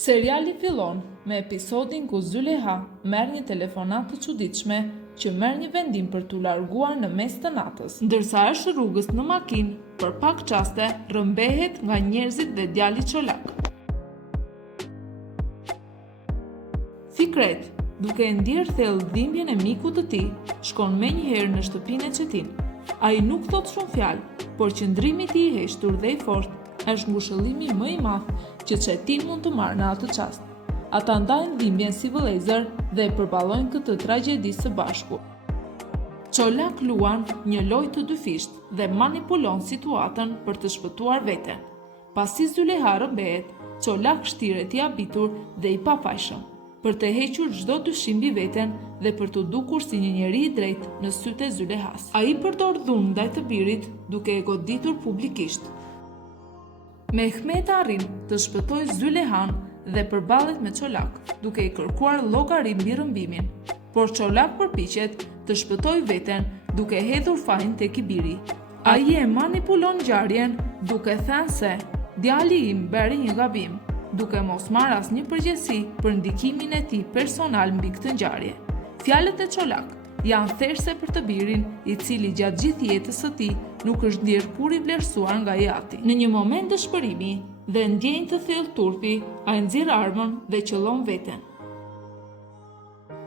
Seriali fillon me episodin ku Züleyha merr një telefonat të çuditshme që merr një vendim për t'u larguar në mes të natës. Ndërsa është rrugës në makinë, për pak çaste rrëmbehet nga njerëzit dhe djali çolak. Fikret, duke e ndjerë thellë dhimbjen e mikut të tij, shkon menjëherë në shtëpinë e Çetin. Ai nuk thot shumë fjalë, por qëndrimi i tij i heshtur dhe i fortë është ngushëllimi më i madh që Çetin mund të marrë në atë çast. Ata ndajnë dhimbjen si vëllezër dhe e përballojnë këtë tragjedi së bashku. Çolak luan një lojë të dyfisht dhe manipulon situatën për të shpëtuar veten. Pasi Züleyha rrëmbehet, Çolak shtiret i habitur dhe i pafajshëm, për të hequr çdo dyshim mbi veten dhe për të dukur si një njeri i drejtë në sytë e Züleyhas. Ai përdor dhunë ndaj të birit duke e goditur publikisht. Mehmet arrin të shpëtojë Züleyhan dhe përballet me Çolak, duke i kërkuar llogari mbi rrëmbimin. Por Çolak përpiqet të shpëtojë veten duke hedhur fajin tek i biri. Ai e manipulon ngjarjen duke thënë se djali im bëri një gabim, duke mos marrë asnjë përgjegjësi për ndikimin e tij personal mbi këtë ngjarje. Fjalët e Çolak janë therse për të birin, i cili gjatë gjithë jetës së tij nuk është ndjerë kur i vlerësuar nga jati. Në një moment dëshpërimi dhe ndjenjë të thellë turpi, ai nxjerr armën dhe qëllon veten.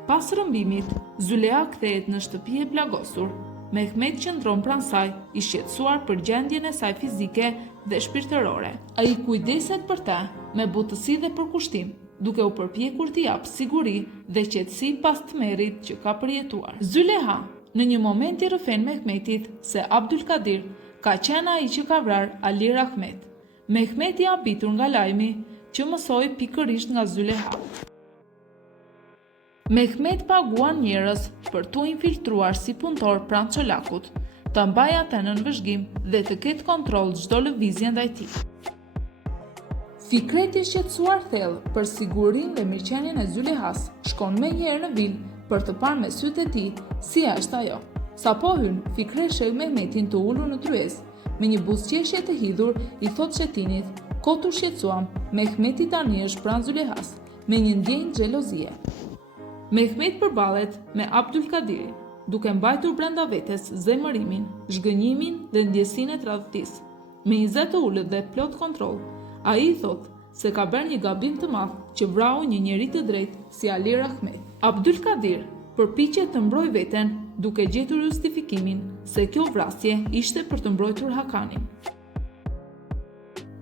Pas rrëmbimit, Züleyha kthehet në shtëpi e plagosur. Mehmet qëndron pranë saj, i shqetësuar për gjendjen e saj fizike dhe shpirtërore. Ai kujdeset për të me butësi dhe përkushtim, duke u përpjekur t'i japë siguri dhe qetësi pas tmerrit që ka përjetuar. Züleyha në një moment i rrëfen Mehmetit se Abdulkadir ka qenë ai që ka vrarë Alir Ahmet. Mehmet i habitur nga lajmi që mësoi pikërisht nga Züleyha. Mehmet paguan njerëz për t'u infiltruar si punëtor pranë Çolakut, të mbajë atë në vëzhgim dhe të ketë kontroll çdo lëvizje ndaj tij. Fikret i shqetësuar thellë për sigurinë dhe mirëqenien e Züleyhas shkon menjëherë në vil për të parë me sytë e tij si është ajo. Sapo hyn, Fikret sheh Mehmetin të ulur në tryezë, me një buzëqeshje të hidhur i thot Çetinit: "Kotu shqetësuam, Mehmeti tani është pranë Züleyhas", me një ndjenjë xhelozie. Mehmet përballet me Abdulkadirin, duke mbajtur brenda vetes zemërimin, zhgënjimin dhe ndjesinë e tradhtisë. Me një zë të ulët dhe plot kontroll, ai i thot se ka bërë një gabim të madh që vrau një njeri të drejtë si Alir Ahmet. Abdulkadir përpiqet të mbrojë veten duke gjetur justifikimin se kjo vrasje ishte për të mbrojtur Hakanin.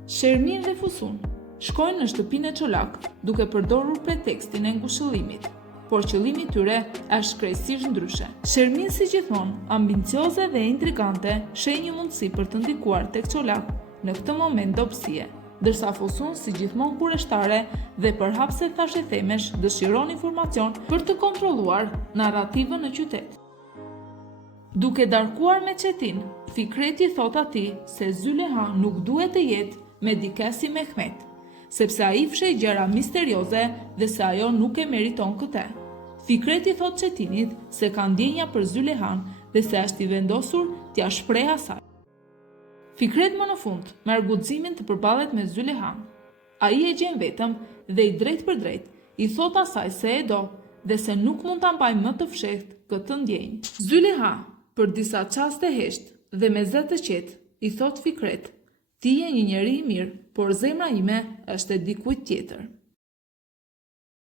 Shermin dhe Fusun shkojnë në shtëpinë e Çolak duke përdorur pretekstin e ngushëllimit, por qëllimi i tyre është krejtësisht ndryshe. Shermin, si gjithmonë, ambicioze dhe intrigante, sheh një mundësi për të ndikuar tek Çolak në këtë moment dobësie, ndërsa Fusun, si gjithmonë kurreshtare dhe përhapse thashë themesh, dëshiron informacion për të kontrolluar narrativën në qytet. Duke darkuar me Çetin, Fikreti thot atij se Züleyha nuk duhet të jetë me dikë si Mehmet, sepse ai fsheh gjëra misterioze dhe se ajo nuk e meriton këtë. Fikreti thot Çetinit se ka ndjenja për Züleyhan dhe se është i vendosur t'ia shprehë asaj. Fikret më në fund merr guximin të përballet me Züleyhan. Ai e gjen vetëm dhe i drejt për drejt i thot asaj se e do dhe se nuk mund ta mbajë më të fshehtë këtë ndjenjë. Züleyha, për disa çaste hesht dhe me zë të qetë, i thot Fikret: "Ti je një njeri i mirë, por zemra ime është e dikujt tjetër."